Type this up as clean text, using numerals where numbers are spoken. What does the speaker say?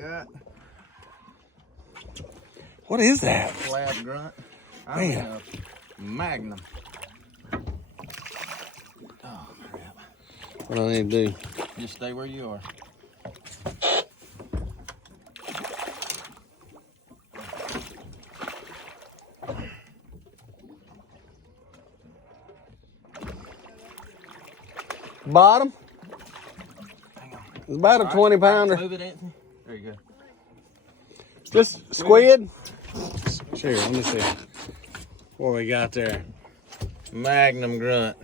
got. What is that? Slab grunt. I Man. mean a magnum. Oh crap. What do I need to do? Just stay where you are. Bottom? Hang on. It's about a 20 pounder. Move it, Anthony. There you go. Just squid? Sure, let me see what we got there. Magnum grunt.